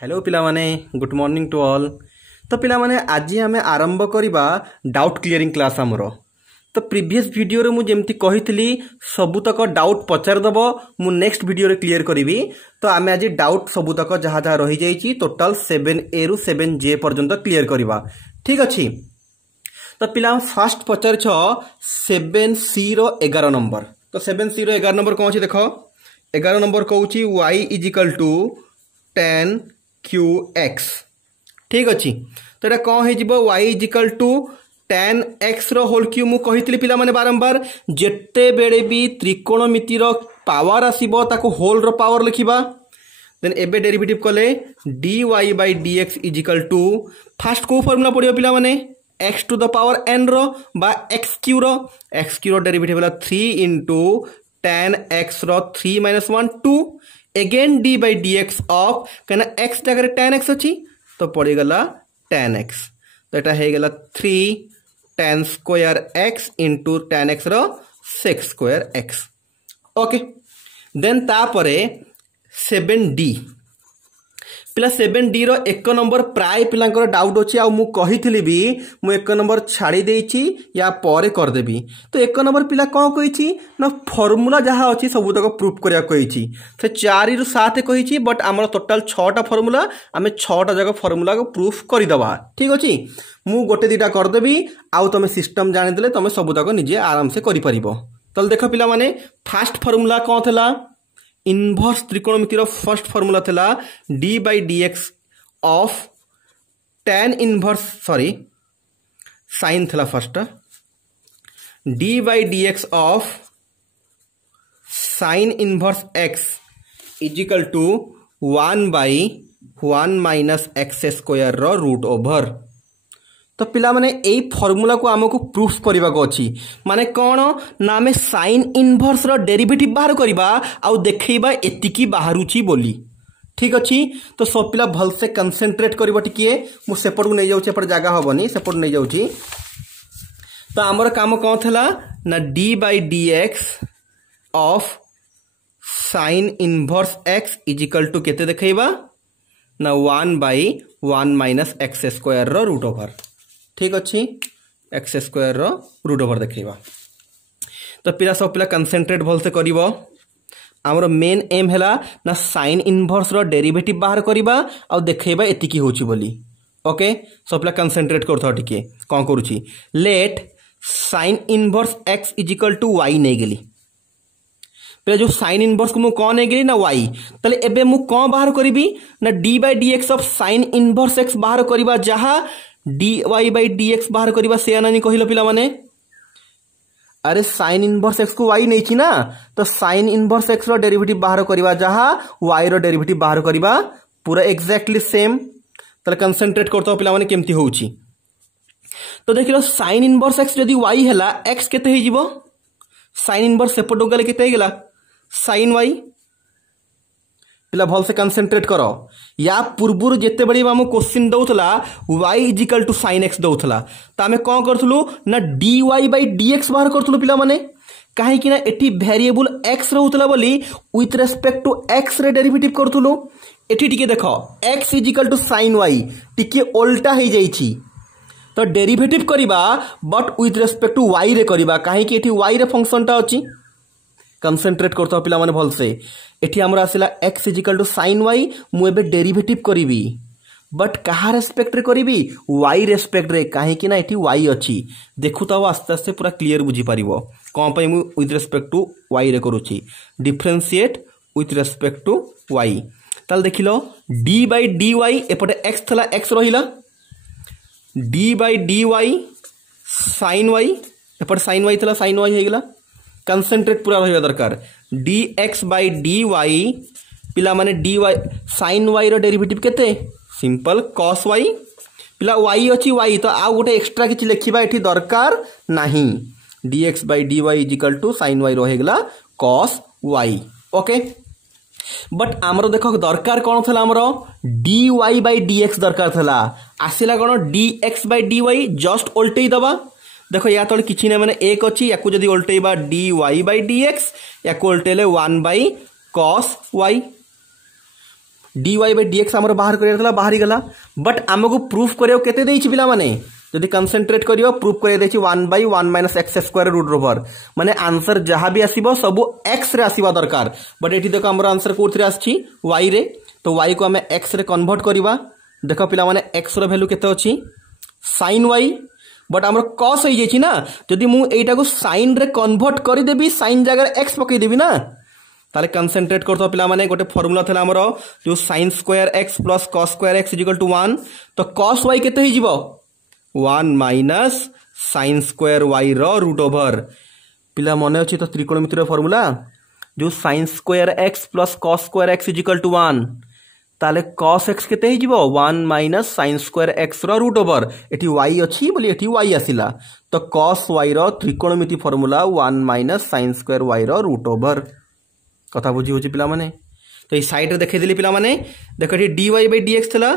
Hello पिला माने good morning to all. तो पिला माने आज आम आरंभ करवा डाउट क्लियरिंग क्लास आमर। तो प्रीवियस वीडियो रे मु जेमती कही सबुतक डाउट पचारदेव मु नेक्स्ट वीडियो रे क्लियर करी। तो आम आज डाउट सबुतक जहाँ जहाँ रही जाइए टोटाल 7A रु 7J पर्यंत क्लियर करवा। ठीक अच्छे। तो पिला फास्ट पचार 7C रो 11 नंबर। तो 7C रो 11 नंबर कौन अच्छी देख 11 नंबर कौन y इजिकल टू 10QX। ठीक अच्छे। तो यहाँ कौन हो y इजिकल टू 10x रो होल क्यूब। मुझे कही पिला माने बारंबार जिते बेले भी त्रिकोणमितिर पावर आसीबो ताको होल रो पावर लिखिबा। देन एबे डेरिवेटिव कले dy by dx is equal to first को फॉर्मूला पड़ियो पिला माने x to the power n रो बा x क्यू रो डेरिवेटिव होला 3 इंटू 10x रो 3 - 1 2 again d by dx of कहना x जगह 10x अच्छी तो पड़ीगला 10x। तो यहाँ होगा 3 10 स्क्वायर x इंटू 10x रो 6 स्क्वायर x। ओके। देन तापरे 7D पिला 7D रो 1 नंबर प्राय पिलांकर डाउट अच्छी मु कही भी मु 1 नंबर छाड़ी देछि या परे कर देबी। तो 1 नंबर पिला कौन कही ना फॉर्मूला जहाँ अच्छी सब तक प्रूफ करिया कही से 4 रु 7 कही बट आमर टोटाल 6टा फॉर्मूला आम 6टा जगह फॉर्मूला को प्रूफ करदे। ठीक अच्छे। मु गोटे दीटा करदेवी आउ तुम सिस्टम जानीदे तुम सब तक निजे आराम से कर पार। तो देख पिला माने फास्ट फॉर्मूला कौन था इनवर्स त्रिकोणमितिर फर्स्ट फॉर्मूला था d by dx of tan inverse sorry sine था first d by dx of sine inverse x is equal to 1 by 1 minus x square रो रूट ओवर। तो पिला माने एई फॉर्मूला को आमको प्रूफ करबा को अछि माने कोन ना हमें साइन इनवर्स रो डेरिवेटिव बाहर करबा आ देखैबा एतिकी बाहरुची बोली। ठीक अछि। तो सब पिला भल से कंसंट्रेट करबो टिके मु सेपट को नै जाउ छै पर जगह होबनी सेपट नै जाउ छी। तो हमर काम कोन थला ना d by dx of sine inverse x is equal to केते देखैबा ना 1 by 1 माइनस x स्क्वायर रो रूट ओवर। ठीक अच्छे। एक्स स्क्वायर रो रूट ओवर देखा। तो पिला सब पिला कंसंट्रेट भल से करिवो। आमर मेन एम हैला ना साइन इनवर्स रो डेरिवेटिव बाहर करिबा आ देखैबा एतिकी होची बोली। ओके। सब पिला कंसंट्रेट करथो टिके कोन करूची let sine inverse x is equal to y नै गेली। पिला जो साइन इनवर्स को मु कोन नै गेली ना y तले एबे मु कोन बाहर करिबी ना d by dx of sine inverse x बाहर करिबा जहां dy by dx बाहर करवा से आनानी कहिलो पिला माने अरे साइन इनवर्स x को y नहीं छी ना तो साइन इनवर्स x रो डेरिवेटिव बाहर करवा जहां y रो डेरिवेटिव बाहर करवा पूरा एग्जैक्टली सेम। तले कंसंट्रेट करतो पिला माने केमती होउची। तो देखिलो साइन इनवर्स x जदी y हैला x केते हे जिवो साइन इनवर्स सेपटो गले केते हे गेला साइन y। पिला भल से कंसंट्रेट करो। या पूर्व जिते बड़ी आम क्वेश्चन दौला y is equal to sine x दौला तो आम कौन करूँ ना dy by dx बाहर करूँ पिला माने कहीं एटी वेरिएबल x रोला बोली विथ रेस्पेक्ट टू x रे डेरिवेटिव करूँ। एटी टिके देख x is equal to sine y टिके उल्टा हो जाइए तो डेरिवेटिव करवा but with respect to y रे करवा कहीं y रे फंक्शनटा अच्छी। कंसंट्रेट करता पिला माने भल से एठी हमरा आसिला x is equal to sine y मु एबे डेरिवेटिव करिवि बट कहा रेस्पेक्ट रे करिवि y रेस्पेक्ट रे काहे कि ना एठी y अछि। देखु तो आस्ते आस्ते पूरा क्लियर बुझी पारिबो कोन पय मु विथ रेस्पेक्ट टू y रे करूची differentiate with respect to y। ताल देखिलो d by dy एपटे x थला x रहिला d by dy sin y एपटे sin y थला sin y हे गेला। कंसंट्रेट पूरा रहिबा दरकार dx by dy पिला माने dy sin y रो डेरिवेटिव केते सिंपल cos y पिला y अछि y तो आ गोटे एक्स्ट्रा किछि लिखिबा एठी दरकार नाही dx by dy equal to sin y रहेगला cos y। ओके। बट आमरो देखो दरकार कोन थला आमरो dy by dx दरकार थला आसिला कोन dx by dy जस्ट उल्टेई दबा। देखो या तले किछि नै माने एक अछि याकू जदी उल्टेबा dy by dx याकू उल्टेले 1 by cos y dy by dx आमर बाहर करिया बाहरी गला बट आमको प्रूफ करियो केते देछि पिला माने जदि कंसंट्रेट करियो प्रूफ करिया देछि 1/1 minus x square root over माने आंसर जहां भी आसीबो सब x रे आसीबा दरकार बट एठी देखो हमर आंसर कोथरे आछि y रे तो y को हमें x रे कन्वर्ट करिवा देखो पिला माने x रो वैल्यू केते अछि sin y बट हमर cos होई जेछि ना जदि मु एटा को sin रे कन्वर्ट करि देबी sin जगह x पकई देबी ना ताले कंसंट्रेट करतो पिला माने गोटे फार्मूला थला हमरो जो sin square x plus cos square x 1 तो cos y केते होई जिवो 1 माइनस sin स्क्वायर y रो रूट ओवर पिला मने अछि तो त्रिकोणमिति फार्मूला जो sin square x plus cos square x 1 ताले cos x केते ही जिवो 1 माइनस sin स्क्वायर x रो रूट ओवर एठी y अछि बोली एठी y आसिला तो cos y रो त्रिकोणमिति formula 1 minus sin square y रो रूट ओवर कथा बुझी होची पिला माने तो ई साइड रे देखै दिली पिला माने देखो एठी dy बाय dx थला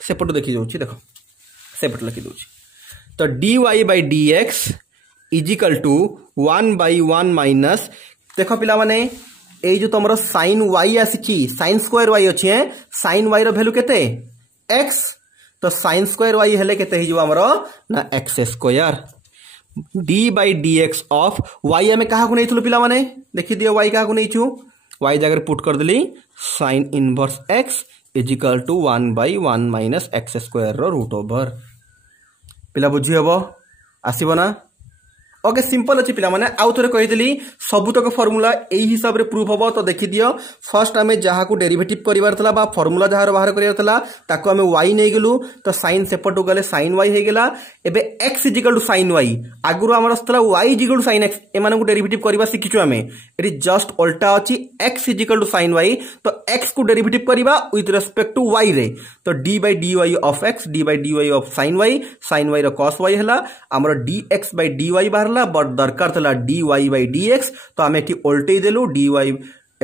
सेपट देखि जाउची देखो सेपट लिखि दोची तो dy by dx is equal to 1/1 minus देखो पिला माने ए जो तमरो sin y आसीची sin स्क्वायर y अछि sin y रो वैल्यू केते x तो sin स्क्वायर y हेले केते हि जो हमरो ना x square d by dx of y हमें कहा को नैथुलो पिला माने देखि दियो y कहा को नैछु y जगह पुट कर देली sin इनवर्स x is equal to 1/1 minus x square रो रूट ओवर पिला बुझी हबो आसीबो ना ओके सिंपल अछि पिला माने आउ थरे कहि देली सबुतक फार्मूला एही हिसाब रे प्रूफ हबो तो देखि दियो फर्स्ट हमें जहा को डेरिवेटिव करिवार थला बा फार्मूला जहा रो बाहर करिवार थला ताको हमें y नै गेलु तो sin सेपटो गले sin y हे गेला एबे x sin y आगुरो हमर थला y sin x ए माने को डेरिवेटिव करिवा सिखिचु हमें एटी जस्ट उल्टा अछि x sin y तो x को डेरिवेटिव करिवा विथ रिस्पेक्ट टू y रे तो d by dy of x d by dy of sin y रो cos y हला हमर dx by dy बाहर बट दरकार थला dy बाय dx तो हमें एठी उल्टे देलु dy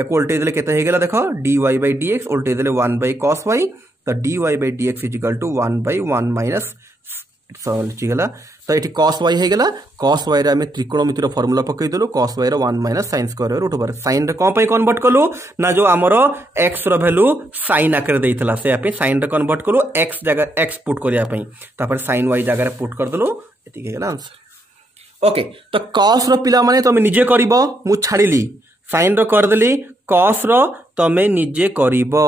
एक उल्टे देले केते हे गेला देखो dy बाय dx उल्टे देले 1 बाय cos y तो dy by dx is equal to 1/1 minus लिखि गेला तो एठी cos y हे गेला cos y रे हमें त्रिकोणमिति रो फार्मूला पकई देलु cos y रो 1 minus sin square root over sin रे कोन पई कन्वर्ट कलु ना जो हमरो x रो वैल्यू sin आकर देइतला से आपे sin रे कन्वर्ट कलु x जगह x पुट करिया पई तापर sin y जगह रे पुट कर देलु एति के गेला आंसर ओके तो cos रो पिला माने तमे निजे करिवो मु छाडिली sin रो कर देली cos रो तमे निजे करिवो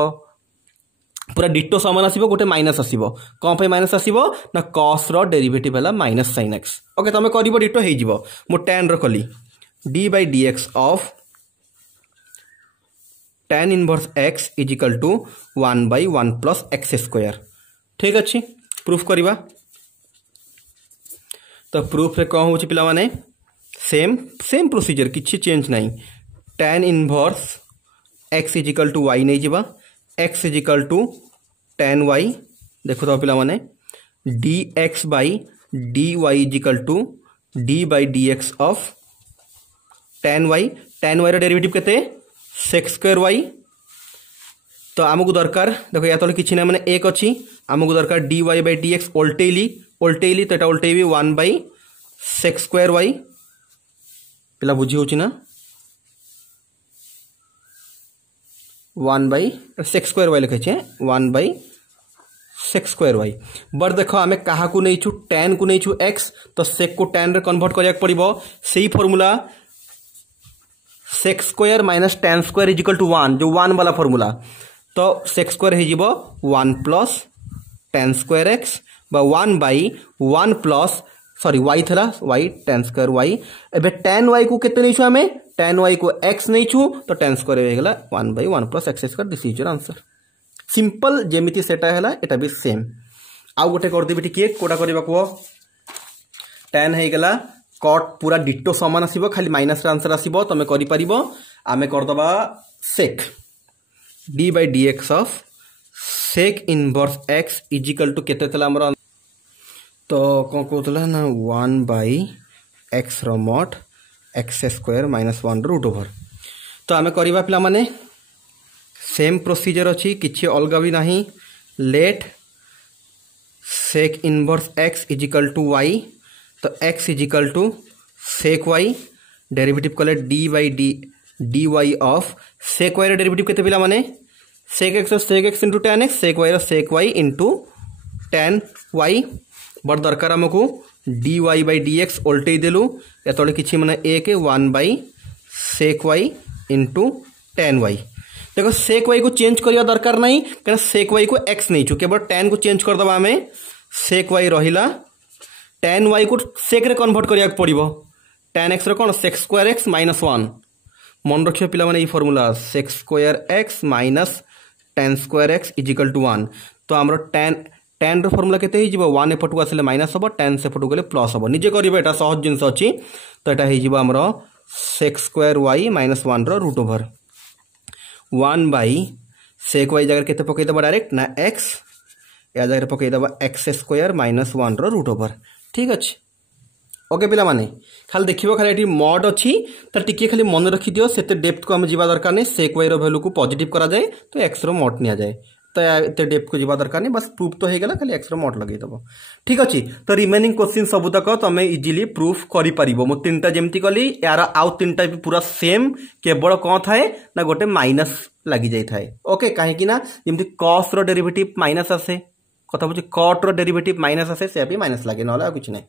पूरा डिटो समान आसीबो गोटे माइनस आसीबो कोन पे माइनस आसीबो ना cos रो डेरिवेटिव हला माइनस sin x ओके तमे करिवो डिटो हे जिवो मु tan रो कली d by dx of tan inverse x is equal to 1/1 plus x square ठीक अछि प्रूफ करिवा तो प्रूफ रे कौन होची पिला माने सेम प्रोसीजर किछि चेंज नहीं tan inverse x is equal to y नहीं जिबा x is equal to tan y देखो तो पिला माने dx by dy is equal to d by dx of tan y रो डेरिवेटिव केते sec स्क्वायर y तो हमको दरकार देखो या तो किछि ना माने एक अछि हमको दरकार dy बाय dx उल्टेली तो एटा उल्टेबी 1 बाय sec स्क्वायर y पिला बुझी होची ना 1 बाय sec स्क्वायर y लिखै छै 1 by sec square y but देखो हमें कहा को नै छु tan को नै छु x तो sec को tan रे कन्वर्ट करिया पड़िबो सेही फार्मूला sec स्क्वायर minus tan square is equal to 1 जो 1 वाला फार्मूला तो sec स्क्वायर हे जिवो 1 प्लस tan स्क्वायर x बा 1 बाय 1 प्लस सॉरी y थला y tan स्क्वायर y एबे tan y को केते नै छु हमें tan y को x नै छु तो tan स्क्वायर हे गेला 1/1 plus x square this is your answer simple जेमिति सेटा हैला एटा भी सेम आ गोटे कर देबी टिके कोडा करबा को tan हे गेला cot पूरा डिटो समान आसीबो खाली माइनस रे आंसर आसीबो तमे करि परिबो आमे कर दबा sec d by dx of sec inverse x is equal to केते तला हमर तो कौन कहला ना 1 बाय x रो mod x square minus 1 root over तो आमे करिबा पिला माने सेम प्रोसीजर अछि किछि अलगा भी नाही let sec inverse x is equal to y तो x is equal to sec y derivative कले d by dy of sec y रो डेरिवेटिव केते पिला माने sec x into tan x sec y sec y into tan y but दरकार आमको dy by dx ओल्टे देलु एतले किछि माने एक 1 by sec y into tan y। देखो सेक वाई को चेंज करिया दरकार नहीं कारण सेक वाई को x नहीं छु केवल tan को चेंज कर दबा हमें सेक वाई रहिला tan y को सेक रे कन्वर्ट करिया पड़िबो tan x रो कोन sec स्क्वायर x माइनस 1 मन रखियो पिला माने ई formula sec square x minus tan square x is equal to 1 तो हमरो tan रो फार्मूला केते ही जिवो 1 एपटु आसले माइनस हो tan से एपटु गेले प्लस हो निजे करिबो एटा सहज जिंस अछि तो एटा ही जिवो हमरो sec स्क्वायर y माइनस 1 रो root over 1 by sec y जगह केते पकई दबा डायरेक्ट ना x या जगह पकई दबा x स्क्वायर माइनस 1 रो रूट ओवर ठीक अछि। ओके पिला माने खाली देखिबो खाली एटी मॉड अछि त टिके खाली मन रखि दियो सेते डेप्थ को हम जीवा दरकार नै sec y रो वैल्यू को पॉजिटिव करा जाए तो x रो मॉड निया जाए तो एते डेप्थ को जीवा दरकार नै बस प्रूफ तो हे गेला खाली x रो मॉड लगै दबो ठीक अछि। तो रिमेनिंग क्वेश्चन सब तक तमे इजीली प्रूफ करि परिबो मो तीनटा जेमति कली यार आउ तीनटा भी पूरा सेम केवल कोन थाए ना गोटे माइनस लागि जाय थाए ओके काहे कि ना जेमति cos रो डेरिवेटिव माइनस आसे कथा बुझी cot रो डेरिवेटिव माइनस आसे से भी माइनस लागे नला कुछ नै।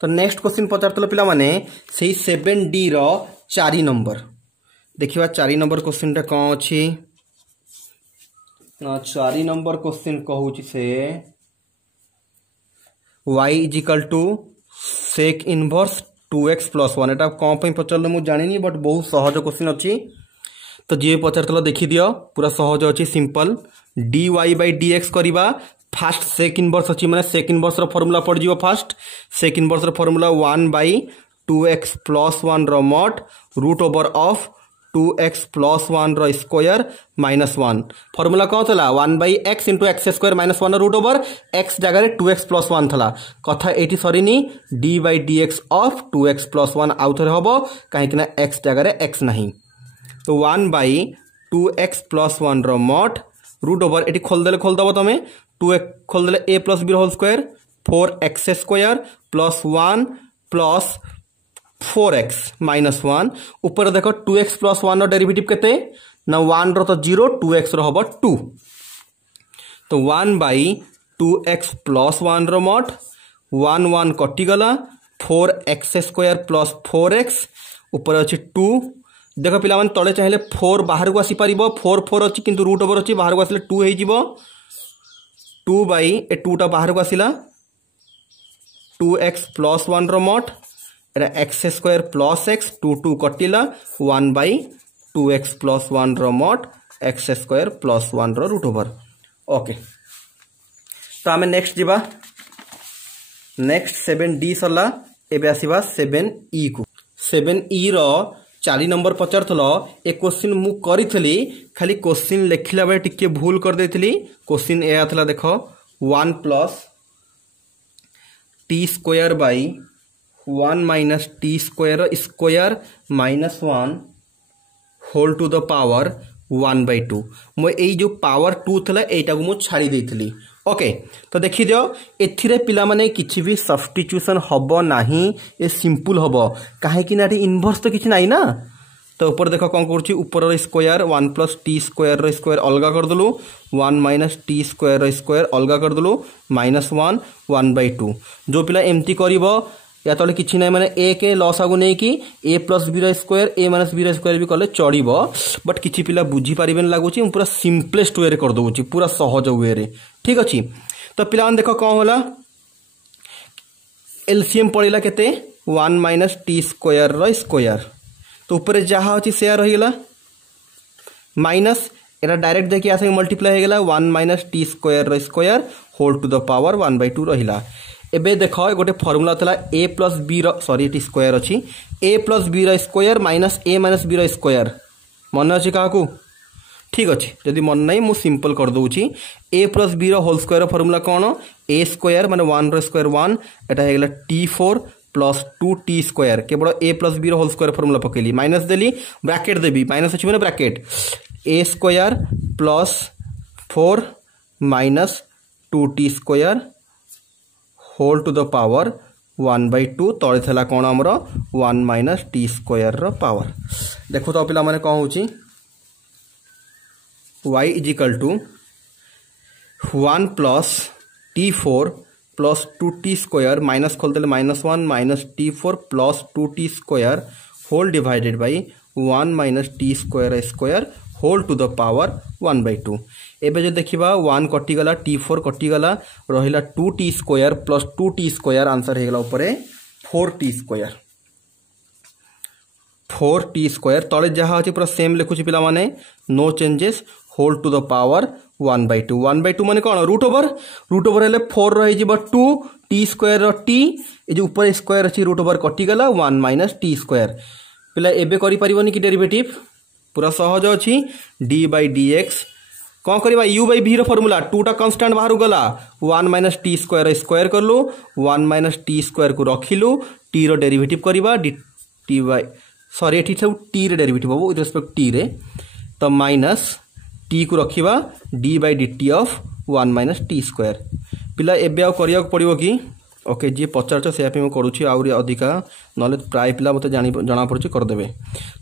तो नेक्स्ट क्वेश्चन पचारतलो पिला माने सेही 7D रो 4 नंबर देखिबा 4 नंबर क्वेश्चन टा कोन अछि 4 नंबर क्वेश्चन कहूची से y is equal to sec inverse 2x plus 1 एटा कोन पई पचरले मु जानिनी बट बहुत सहज क्वेश्चन अछि तो जे पचारतलो देखि दियो पूरा सहज अछि सिंपल dy बाय dx करिबा फास्ट सेक इनवर्स अछि माने सेक इनवर्स रो फार्मूला पड़ जिवो फास्ट सेक इनवर्स रो फार्मूला 1 बाय 2x प्लस 1 रो mod root over of 2x plus 1 रो स्क्वायर माइनस 1 फार्मूला कौन थला 1 by x into x square minus 1 root over x जगह 2x प्लस 1 थला कथा एटी सरीनी d by dx of 2x plus 1 आउ थरे हबो काहे कि ना x जगह x नहीं तो 1 बाय 2x प्लस 1 रो मॉड रूट ओवर एटी खोल दबो तमे 2x खोल देले a plus b whole square 4x square plus 1 plus 4x minus 1 ऊपर देखो 2x प्लस 1 रो डेरिवेटिव केते ना 1 रो तो 0 2x रो हबो 2 तो 1 बाय 2x प्लस 1 रो मॉड 1 1 कटि गला 4x स्क्वायर प्लस 4x ऊपर अछि 2 देखो पिला मन तळे चाहिले 4 बाहर को आसी परिबो 4 4 अछि किंतु रूट ओवर अछि बाहर को आसले 2 हे जिवो 2 बाई ए 2 टा बाहर को आसिला 2x प्लस 1 रो मॉड एरा x स्क्वायर प्लस x 2 2 कटिला 1 बाई 2x प्लस 1 रो मॉड x स्क्वायर प्लस 1 रो रूट ओवर ओके। तो आमे नेक्स्ट जिबा नेक्स्ट 7D सरला एबे आसीबा 7E को 7E रो 4 नंबर पचारथलो ए क्वेश्चन मु करिथली खाली क्वेश्चन लेखिला बे टिके भूल कर देथिली क्वेश्चन ए आथला देखो 1 plus t square by 1 minus t square square minus 1 whole to the power 1 by 2 मो एई जो पावर 2 थला एटा को मु छाड़ी देथिली ओके। तो देखि दियो एथिरे पिला माने किछि भी सब्स्टिट्यूशन हबो नाही ए सिंपल हबो काहे कि नाटी इनवर्स तो किछि नाही ना तो ऊपर देखो कोन करछि ऊपर रो स्क्वायर 1 प्लस t स्क्वायर रो स्क्वायर अलगा कर दलु 1 माइनस t स्क्वायर रो स्क्वायर अलगा कर दलु माइनस 1 1 बाय 2 जो पिला एम्प्टी करिवो या तले किछि नै माने a के लॉस आगु नै कि a प्लस b रो स्क्वायर a माइनस b रो स्क्वायर भी कले चढ़िबो बट किछि पिला बुझी परिबेन लागुछि पूरा सिंपलेस्ट वे रे कर दोछि पूरा सहज वे रे ठीक अछि। तो पिला देखो कोन होला एलसीएम पड़िला केते 1 माइनस t स्क्वायर रो स्क्वायर तो ऊपर जहा अछि शेयर रहि गेला माइनस एरा डायरेक्ट देखि आसे मल्टीप्लाई हे गेला 1 माइनस t स्क्वायर रो square whole to the power 1 by 2 रहिला एबे देखो गोटे फार्मूला थला a प्लस b रो सॉरी टी स्क्वायर अछि a प्लस b रो square minus a minus b रो स्क्वायर मन अछि काकू ठीक अछि जदि मन नै मु सिंपल कर दोछि a प्लस b रो होल स्क्वायर रो फार्मूला कोन a स्क्वायर माने 1 रो स्क्वायर 1 एटा हे गेला t4 प्लस 2t स्क्वायर केवल a प्लस b रो होल स्क्वायर फार्मूला पकेली माइनस देली ब्रैकेट देबी माइनस अछि माने bracket a square plus 4 minus 2t square whole to the power 1 by 2 तळे थला कोन हमरो 1 माइनस t स्क्वायर रो पावर देखो तो पिला माने कोन होची y is equal to 1 plus t4 plus 2t square minus खोल देले -1 minus t4 plus 2t square whole divided by 1 minus T square square whole to the power 1/2 एबे जो देखिबा 1 कटिगला t4 कटिगला रहिला 2t square plus 2t square answer हेगला ऊपर 4t square 4t square तले जहाँ अच्छे पूरा सेम लिखुची पिला माने no changes whole to the power 1/2 1/2 माने कौन रूट ओवर हेले 4 रही जीव 2 टी स्क्वायर टी ए जो ऊपर स्क्वायर अच्छी रूट ओवर कटिगला 1 माइनस टी स्क्वायर पिला एबे करि परिबनी कि डेरिवेटिव पूरा सहज अच्छी डी बाई डी एक्स कौन करवा यू बाई भी फर्मूला 2टा कन्स्टांट बाहर गला 1 माइनस टी स्क्वायर स्क्वायर करलु 1 माइनस टी स्क्वायर को रखिलु टी रो डेरिवेटिव करवा डी टी बाई सॉरी एठी सब टी रे डेरिवेटिव हो विथ रिस्पेक्ट टी रे तो माइनस टी को रखिबा D by D T of 1 minus T square पिला एबे आ करिया पड़िबो कि ओके जी पचार से मुझे करुँची आउरी अधिका ना प्राय पिला मत जना पड़े करदे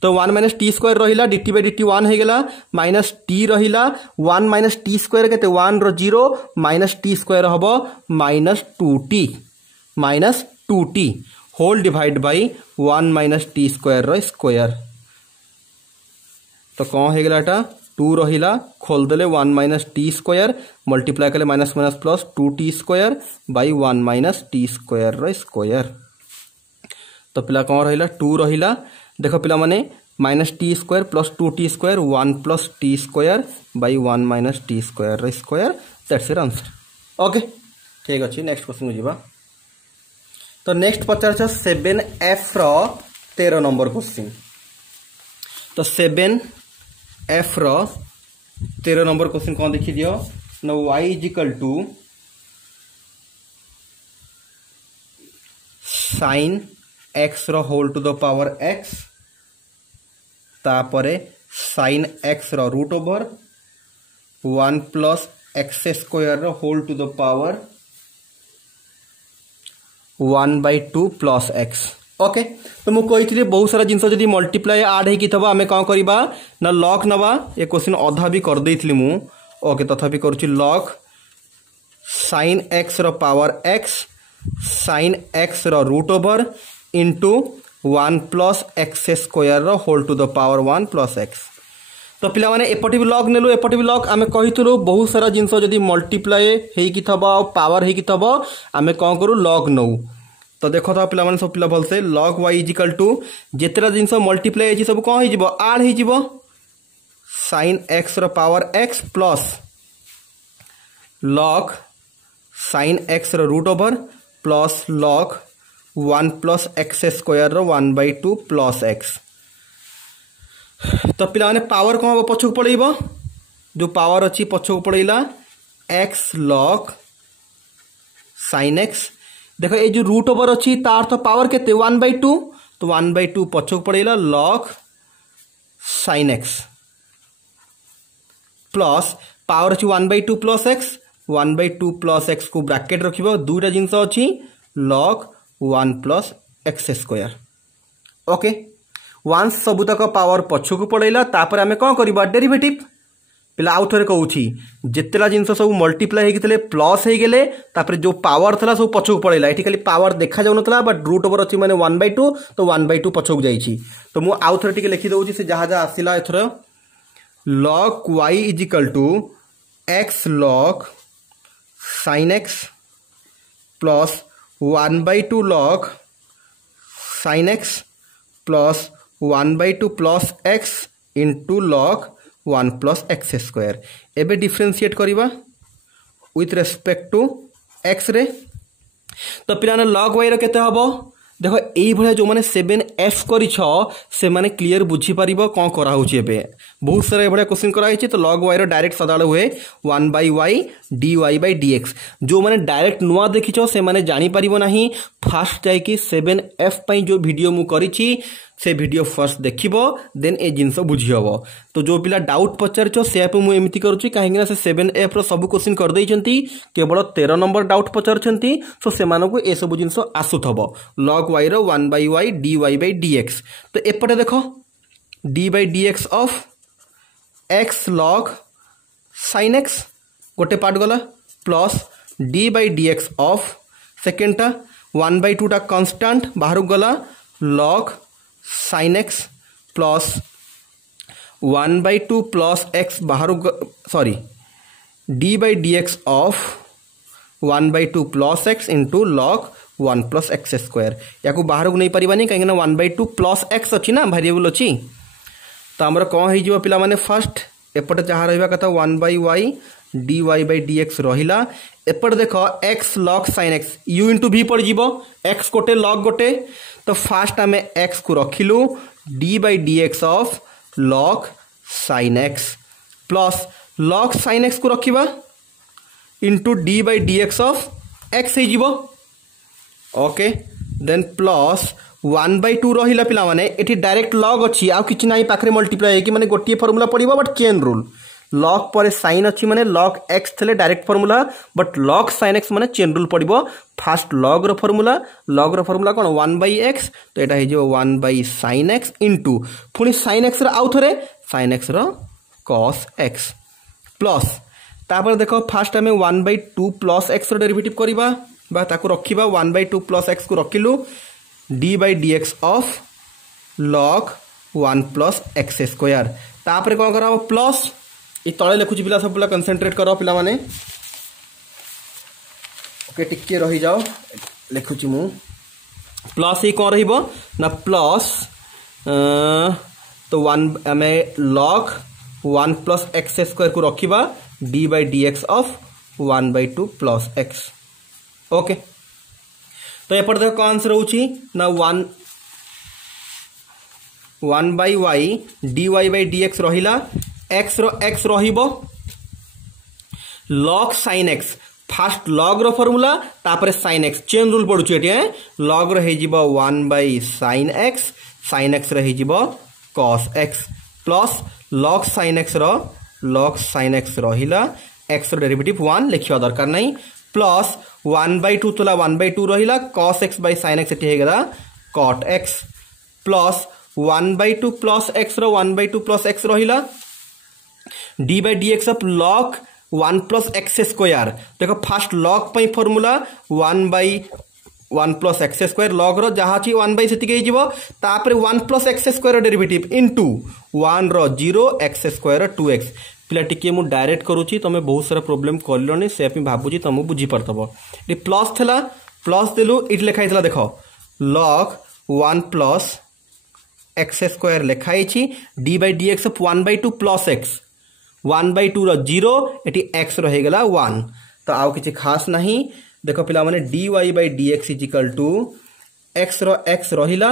तो 1 माइनस टी स्क्वायर रहा D T by D T 1 होगा माइनस टी रहा 1 माइनस टी स्क्वायर के 1 रो 0 माइनस टी स्क्वायर हम minus 2t whole divide by 1 minus T square रो स्क्वायर तो कौन होगा 2 रहा खोल देले 1 माइनस टी स्क्वायर मल्टीप्लाई कले minus minus plus 2t square by 1 minus T square रो स्क्वायर तो पिला कौन रहा 2 रहा देख पिला माने minus T square plus 2t square 1 plus t square by 1 minus T square रो square that's your answer okay ठीक अच्छे नेक्स्ट क्वेश्चन को तो नेक्स्ट पचार 7f रो 13 नंबर क्वेश्चन तो 7f रो 13 नंबर क्वेश्चन कौन देखी दियो ना y is equal to sine x रो whole to the power x तापरे साइन x रो root over 1 plus x square रो whole to the power 1/2 plus x okay तो मुझे कही बहुत सारा जिनस जब मल्टीप्लाई आड हो आम कौन करवा ना लॉग नवा ये क्वेश्चन अधा भी कर देइथिली मु ओके तथापि करुच्ची लॉग साइन एक्स रो पावर x साइन x रो root over into 1 plus x square रो whole to the power 1 plus x तो पिला माने एपटे भी लॉग नेलु एपटे भी लॉग आम कही बहुत सारा जिनस जब मल्टीप्लाई हो पावर हो आम कौन करूँ लॉग नौ तो देखो तो पिला माने सब पिला भलसे log y is equal to जितना जिनस मल्टीप्लाई है सब कौन हो आड हो साइन x रो power x plus log sine x रो root over plus log 1 plus x square रो 1/2 प्लस x तो पिला माने पावर कौन हम पछक पड़ेब जो पावर अच्छी पछक पड़ेला x लॉग साइन x देखो ये जो रूट ओवर अच्छी तार तो पावर के 1/2 तो 1/2 पछक पड़ेला log sine x plus power अच्छी 1/2 प्लस x 1/2 प्लस x को ब्रैकेट रखिबो दुईटा जिनस अच्छी log 1 plus x square okay once सबुतक पावर पछक पड़ेला तापर आमे कौन करबा डेरिवेटिव पिला आउ थरे कहूची जितेला जिनस सब मल्टीप्लाई होते प्लस हो गले तापर जो पावर थला सब पछक पड़ेला एठी खाली पावर देखा जाउ नतला बट रूट ओवर अछि माने 1/2 तो 1/2 पछक जाईची तो मु आउ थरे टिके लिखि दउची से जहा जहा आसिला एथर log y is equal to x log sin x plus 1/2 log sin x plus 1/2 plus x into log 1 plus x square एबे डिफरेंशिएट करिबा विथ रेस्पेक्ट टू x रे तो पिलाने log y रो केते हबो देखो यही भाया जो मैंने 7f कर से माने क्लीयर बुझी पार कौन कराऊँच बहुत सारा ये क्वेश्चन कराई तो लॉग वाई डायरेक्ट सदाबले हुए 1/y dy/dx जो मैंने डायरेक्ट नुआ देखी से माने जानी पारिबो नाही फास्ट जाइकी 7f पई जो वीडियो मु करिछि से वीडियो फर्स्ट देखिबो देन ए जिनस बुझी हबो तो जो पिला डाउट पचारिछो से आप मु एमिति करूछि काहेकि से 7f रो सब क्वेश्चन कर दैछंती केवल 13 नंबर डाउट पचारछंती सो से मानको ए सब जिनस आसुथबो log y रो 1/y dy/dx तो एपटे देखो d/dx of x log sin x गोटे पार्ट गला plus d by d x of सेकेंडटा 1/2 टा कन्स्टांट बाहर गला log sin x plus 1/2 plus x बाहर sorry d by d x of 1/2 plus x into log 1 plus x square या बाहर को नहीं पारिबानी कहीं 1/2 प्लस एक्स अच्छी ना वेरिएबल अच्छी तो आमर कौन हो पिला माने फर्स्ट एपटे जहाँ रहा कथा 1/y dy by d x रहा एपटे देख x log sin x u into v पड़ जीवो x गोटे log गोटे तो फास्ट आम x को रखिलु d by d x of log sin x plus log sin x को रखिबा into d by d x of x हो जीवो ओके देन प्लस 1/2 रहा पिला माने एटी डायरेक्ट लॉग अच्छी आउ किछि नाही पाखरे मल्टीप्लाई कि माने गोटे फॉर्मूला पड़िबो बट चेन रूल लॉग पर साइन अच्छी माने log x थले direct formula but log sin x माने चेन रूल पड़िबो फास्ट log रो फॉर्मूला कोन 1/x तो एटा हे जो 1/sin x इनटू पुनी sin x रो आउ थरे sin x रो cos x प्लस तापर देखो फास्ट हमें 1/2 प्लस x रो डेरिवेटिव करिबा बा ताको रखिबा 1/2 प्लस x को रखिलु d by d x of log 1 plus x square तापर कौन करा प्लस ये तले लिखुची पिला सब पिला कंसंट्रेट करो पिला माने ओके टिके रही जाओ लिखुची मु प्लस ये कौन रहिबो ना प्लस तो 1 हमें log 1 प्लस एक्स स्क्वायर को रखिबा D by d x of 1/2 plus x okay तो एपट देख कौन आंसर होची ना 1/y dy by d x रहिला x रो x रहिबो log sin x first log रो फॉर्मूला तापर sin x चेन रूल पडुची एटी log रो हे जिवो 1/sin x रो हे जिवो cos x plus log sin x रहिला x रो डेरिवेटिव 1 लिखिया दरकार नहीं प्लस 1/2 तुला 1/2 रहिला cos x by sin x एटी हे गला cot x plus 1/2 plus x रो 1/2 प्लस x रहिला d by d x of log 1 plus x square देखो फास्ट log पई formula 1/1 plus x square log रो जहाँ छी 1 से टिके जीवो तापर 1 plus x square derivative into 1 रो 0 एक्स स्क्वायर 2x पिला टिके मु डायरेक्ट करूची तमे बहुत सारा प्रॉब्लम करलोनी से अपनी भाबुची तुम बुझी परतबो ये प्लस थला प्लस देलु इट लिखाई थला देखो log 1 प्लस एक्स स्क्वायर लिखाई छी d by d x of 1/2 plus x 1/2 रो 0 एटी x रहे गला 1 तो आउ किछि खास नहीं देखो पिला माने dy by d x is equal to x रो x रहिला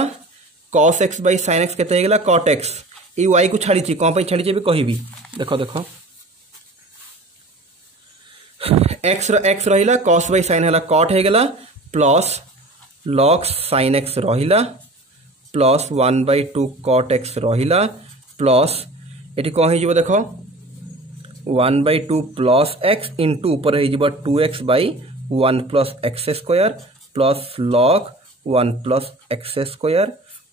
cos x by sin x केते हे गला cot x ई y को छाड़ी छी कोन पे छाड़ी छी भी कहिबी देखो देखो x रो x रहिला cos बाई sin हला cot हे गला प्लस log sin x रहिला प्लस 1/2 cot x रहिला प्लस एटी कोन हे जिवो देखो 1/2 प्लस x इंटू ऊपर हे जिवो 2x by 1 plus x square plus log 1 plus x square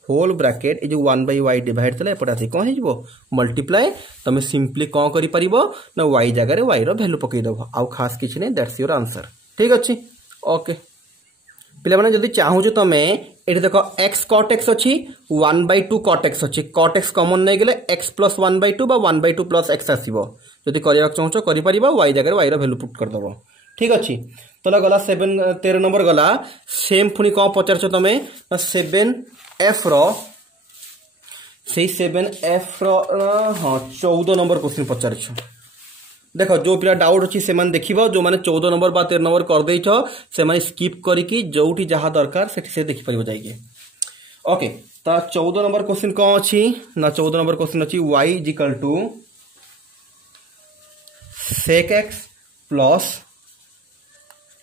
whole bracket ये जो 1/y डिवाइड थले एपटा से कौन है जीवो मल्टीप्लाई तमे सिंपली कौन करि परिबो ना y जगह रे y रो वैल्यू पकई दबो आउ खास किछ नै दैट्स योर आंसर ठीक अछि ओके पिला माने जदी चाहू जो तमे एठी देखो x cot x अछि 1/2 cot x अछि cot x कॉमन नै गेले x + 1/2 बा 1/2 + x आसीबो जदी करिया चाहू करि परिबो y जगह रे y रो वैल्यू पुट कर दबो ठीक अछि तला गला 13 नंबर गला सेम पुनी को पचार छ तमे 7f रो से 7f रो हां 14 नंबर क्वेश्चन पचार छ देखो जो पिला डाउट अछि से मान देखिबो जो माने 14 नंबर बा 13 नंबर कर देइ छ से माने स्किप करी कि जोठी जहां दरकार सेठी से देखि परिबो जाइके ओके ता 14 नंबर क्वेश्चन को अछि ना 14 नंबर क्वेश्चन अछि y = sec x plus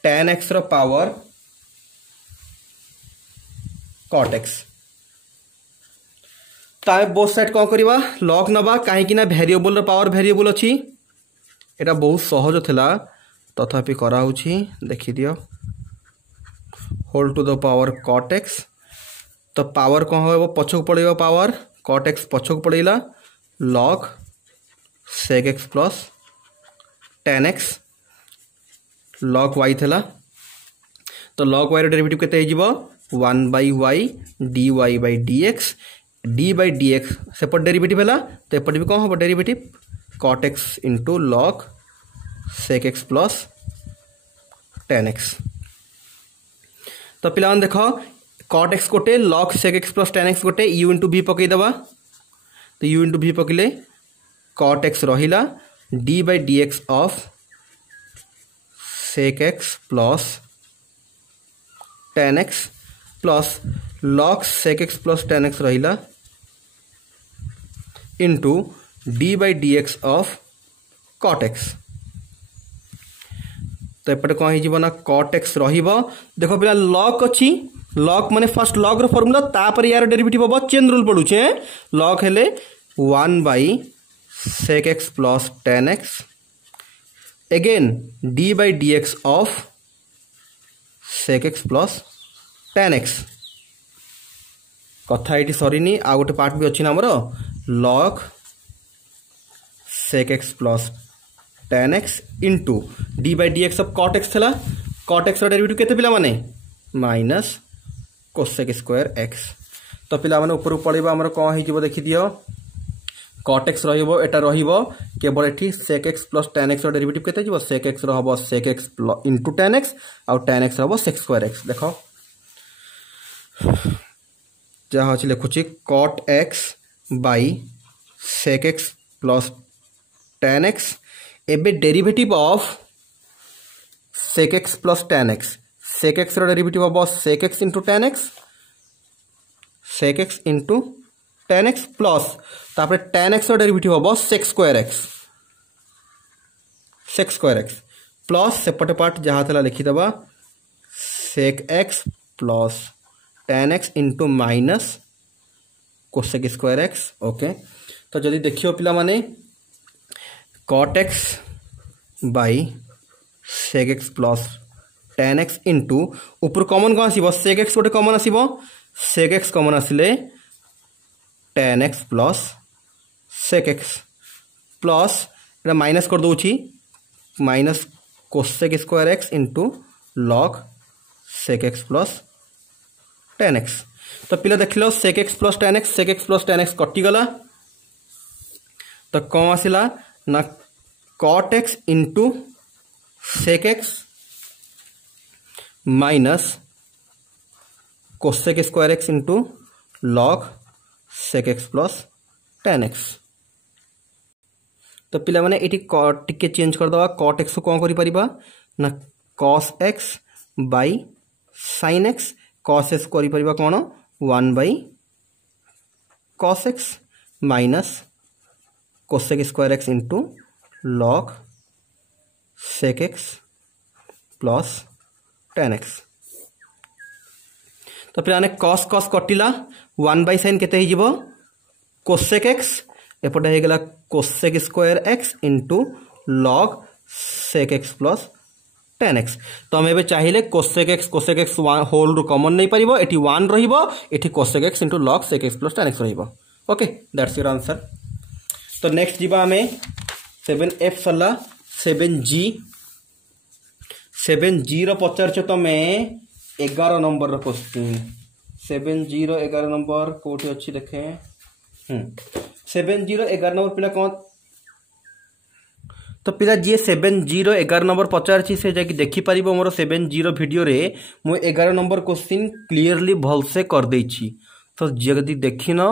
tan x रो पावर cot x ताए बोथ साइड कौन करिबा log नबा काहे कि ना वेरिएबल रो पावर वेरिएबल अछि एटा बहुत सहज थिला तथापि करा होछि देखि दियो whole to the power cot x तो पावर कौन होबो पछक पड़ेबो पावर cot x पछक पड़ेला log sec x plus tan x log y थला तो log y रो डेरिवेटिव केते हे जिवो 1 by y dy by dx d by dx सेपट डेरिवेटिव हला तो एपट भी कौन हो derivative cot x into log sec x plus tan x तो पिला देखो cot x गोटे log sec x plus tan x गोटे u into v पकई दबा तो u into v पकइले cot x रहिला d by dx of sec x plus tan x plus log sec x plus tan x रहिला into d by dx of cot x तो एपटे कौन हो ना cot x रहिबो देखो पिला log अच्छी log माने फर्स्ट log रो फार्मूला तापर यार डेरिवेटिव हम चेन रूल पड़ुचे log हेले 1 by sec x plus tan x again d by dx of sec x plus tan x कथा ये सरीनी आ गोटे पार्ट भी अच्छी ना आमर log sec x plus tan x into d by dx of cot x थला cot x रो derivative केते पिला माने माइनस cosec स्क्वायर x तो पिला माने ऊपर पड़ेबा हमर कोन हे जिवो देखि दियो cot x रहिबो एटा रहिबो केवल एठी sec x plus tan x रो डेरिवेटिव केते जिवो sec x रहबो sec x into tan x और tan x रहबो sec स्क्वायर x देखो जहाँ अच्छी लिखुची cot x by sec x plus tan x एबे derivative of sec x plus tan x sec x रो डेरिवेटिव हम sec x into tan x sec x into tan x plus तापर tan x रो derivative हम sec square x plus सेपटे part जहाँ थला लिखिदबा sec x plus tan x into minus cosec square x okay तो जदि देखियो पिला माने cot x by sec x plus tan x into ऊपर कॉमन कौन आसीबो sec x गोटे कॉमन आसीबो sec x कॉमन आसिले tan x plus sec x plus एटा माइनस कर दोछि minus cosec square x into log sec x plus tan x तो पिला देखिलो sec x plus tan x कटि गला तो कौन आसिला ना cot x into sec x minus cosec square x into log sec x plus tan x तो पिला माने एटी टिके चेंज कर दवा cot x को कौन करि परिबा ना cos x by sin x cos x करि परिबा कोन 1 by cos x minus cosec square x into log sec x plus tan x तो पिलाने cos cos कटिला 1 by sin केते हिजिबो cosec x एपटे हे गेला cosec square x into log sec x plus tan x तो हम एबे चाहिए cosec x whole रो common नहीं परिबो एठी 1 रहिबो एठी cosec x into log sec x plus tan x रहिबो ओके दैट्स योर आंसर तो नेक्स्ट जीवा हमें 7f सला 7g रो पचार तमें 11 नंबर रो क्वेश्चन 70 11 नंबर कोठी अच्छी देखे 70 11 नंबर पिला कौन तो पिला जी 70 11 नंबर पचार से जाकि देखि पारिबो मोर 70 वीडियो रे मु 11 नंबर क्वेश्चन क्लियरली भल से कर देछि तो जल्दी देखि न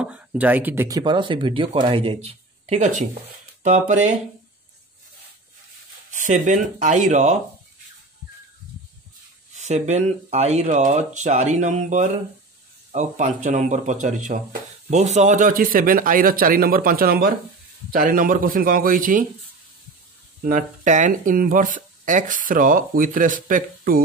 जाई कि देखि पारो से वीडियो करा ही जाई छी ठीक अछि तापरे 7i रो 4 नंबर और 5 नंबर पचारि छ बहुत सहज अछि 7i रो 4 नंबर 5 नंबर 4 नंबर क्वेश्चन कोन कहि छी ना tan इनवर्स x रो with respect to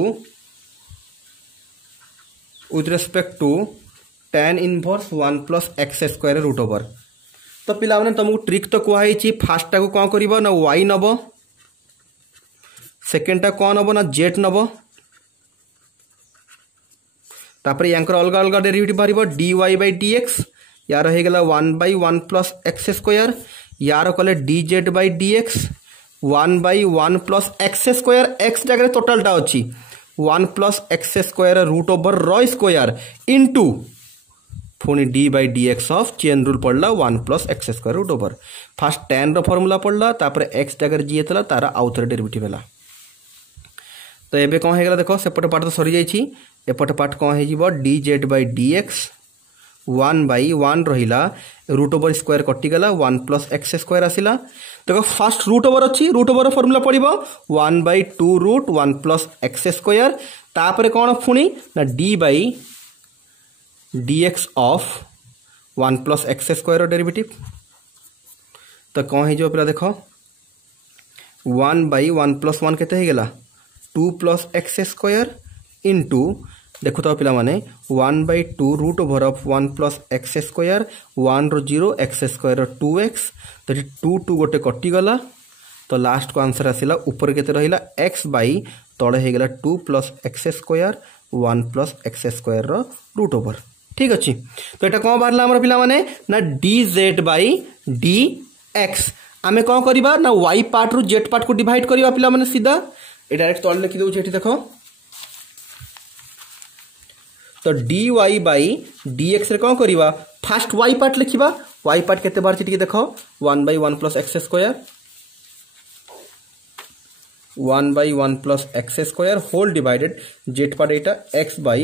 tan inverse 1 plus x square root over तो पिला माने तुमको ट्रिक तो कहै छी फास्ट टा को कोन करबो ना y नबो सेकंड टा कोन नबो ना z नबो तापर यांकर अलग अलग डेरिवेटिव बारिबो dy by dx यार हे गेला 1 by 1 plus x स्क्वायर यार कले dz by dx 1 by 1 plus x square x जगह टोटालटा अच्छी 1 plus x square root over र स्क्वायर इंटू पुणी d by dx of chain rule पड़ला 1 plus x square root over first tan रो formula पड़ला तापर x जगह जी था तार आउ थे डेरिवेटिव है। तो ये कौन है देख सेपटे पार्ट तो सरी जाइए एपटे पार्ट कौन हो dz by dx 1 by 1 रहा रूट ओवर स्क्वायर कटिगला 1 plus x square आसला। देखो फास्ट रूट ओवर अच्छी रूट ओवर फॉर्मूला पड़ो 1 by 2 रूट 1 plus x square तापर कौन पुणी ना d by dx of 1 plus x square derivative. तो कौन हो पे देख 1 by 1 plus 1 केते हो गला 2 plus x square इंटू देखु तो पिला माने 1 by 2 root over of 1 plus x square 1 रो 0 x square 2x तो 2 2 गोटे कटिगला तो लास्ट को आंसर आसला ऊपर केते रहिला x बाई तळे हे गला 2 plus x square 1 plus x square रो रूट ओवर। ठीक अच्छी तो एटा कौन बाहरला हमर पिला माने ना dz by dx आमे कौन करिबा ना y पार्ट रु z पार्ट को डिवाइड करिबा पिला माने सीधा ए डायरेक्ट तळे लिखि दउ एठी देखो। तो dy by dx रे कौन करिबा फास्ट y पार्ट लिखिबा y पार्ट केते बार चिटी देखो 1 by 1 plus x square 1 by 1 plus x square whole divided z part एटा x by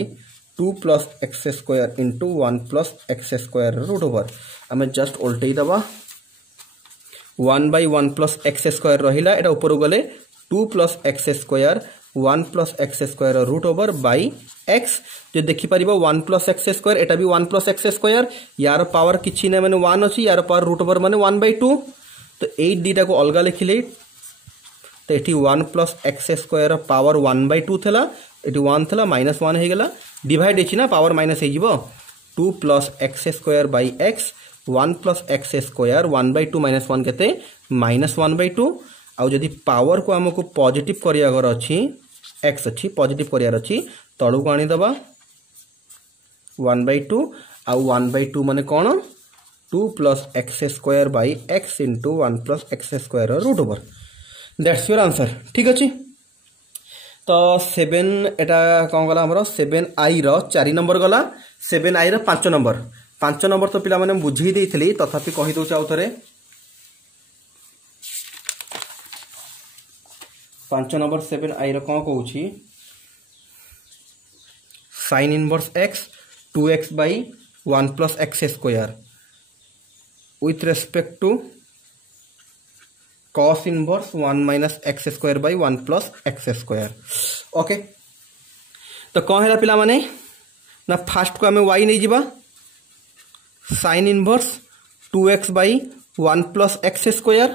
2 plus x square into 1 plus x square root over आमे जस्ट उल्टेई दबा 1 by 1 plus x square रहिला एटा ऊपर गले 2 plus x square 1 plus x square root over by x जो देखि परिबो 1 plus x square एटा भी 1 plus x square यार पावर किछि नै माने 1 अछि यार पावर रूट ओवर माने 1 by 2 तो 8 डीटा को अलगा लिखिले तो एठी 1 plus x square power 1 by 2 थला एठी 1 थला -1 हे गेला डिवाइड एछि ना पावर माइनस हे जिवो 2 plus x square by x 1 plus x square 1 by 2 -1 केते -1 by 2 आउ जदि पावर को हमको पॉजिटिव करिया अगर अछि x अच्छी पॉजिटिव करियार अच्छी तळु को आनी दबा 1 by 2 आउ 1 by 2 माने कौन 2 plus x square by x into 1 plus x square root over that's your answer. ठीक अच्छी तो 7 एटा कौन गला हमरो 7i रो 4 नंबर गला 7i रो 5 नंबर तो पिला माने बुझी देइथली तथापि कहि दउ चाउ थरे 5 नंबर 7i रो कौन कहूची sin इनवर्स x 2x by 1 plus x square with respect to cos inverse 1 minus x square by 1 plus x square। Okay तो कौन है पिला माने ना फास्ट को हमें y नहीं जीवा sin inverse 2x by 1 plus x square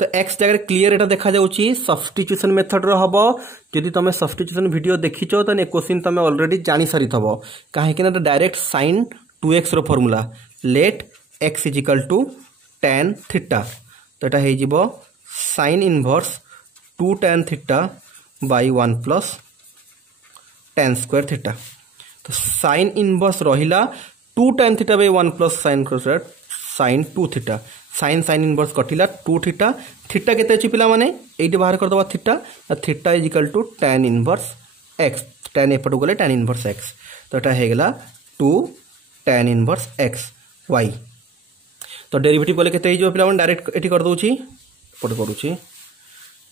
तो x जगह क्लियर एटा देखा जाउची सब्स्टिट्यूशन मेथड रो हबो जदि तमे सब्स्टिट्यूशन वीडियो देखिचो तने क्वेश्चन तमे ऑलरेडी जानि सरी थबो काहे कि ना डायरेक्ट sin 2x रो formula let x = tan theta तो एटा हे जिवो sin inverse 2 tan theta by 1 plus tan square theta तो sin इनवर्स रहिला 2 tan theta by 1 plus sin square sin 2 theta sin inverse कटिला 2 थीटा थीटा केते अछि पिला माने एठी बाहर कर दबा theta = tan inverse x tan एपटो गले tan इनवर्स x तो एटा हे गेला 2 tan इनवर्स x y तो डेरिवेटिव गले केते हिजो पिला माने डायरेक्ट एठी कर दोछि पट करूछि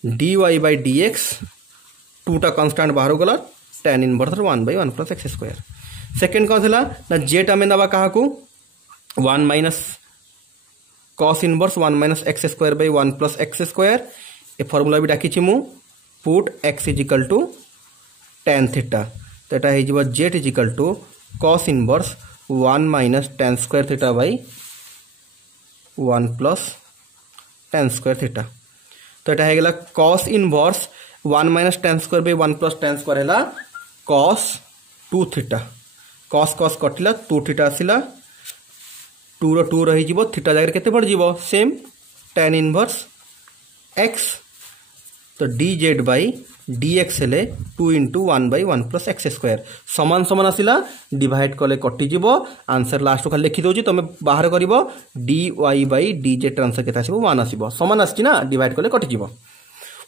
dy by dx 2 टा कांस्टेंट बाहर गला tan inverse 1 by 1 plus x square second कोन थला ना z हमें दबा कहा को 1 minus cos inverse 1 minus x square by 1 plus x square A formula भी डाकी छी मु पुट x = tan थीटा तो एटा हे जिवो z = cos inverse 1 minus tan square theta by 1 plus tan square theta तो एटा हे गेला cos inverse 1 minus tan square by 1 plus tan square हैला cos 2 थीटा cos कटिला 2 थीटा आसिला 2 रो 2 रही जीवो थीटा जगह केते पड़ जीवो सेम tan इनवर्स x तो D Z by d x हेले 2 into 1 by 1 plus x square समान समान आसला डिवाइड कले कटिज आंसर लास्ट खाली लिखी दूसरी तुम बाहर कर d y by d z answer के 1 आसो समान आसी ना डिवाइड कले कटिज।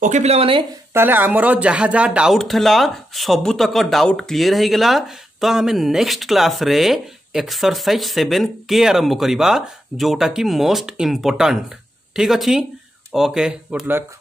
ओके पिला माने ताले आमर जहाँ जहाँ डाउट थला सबुतक डाउट क्लीयर हो गला। तो आम नेक्स्ट क्लास रे एक्सरसाइज 7K आरंभ करवा जोटा कि मोस्ट इम्पोर्टाट। ठीक अच्छी ओके गुड लक।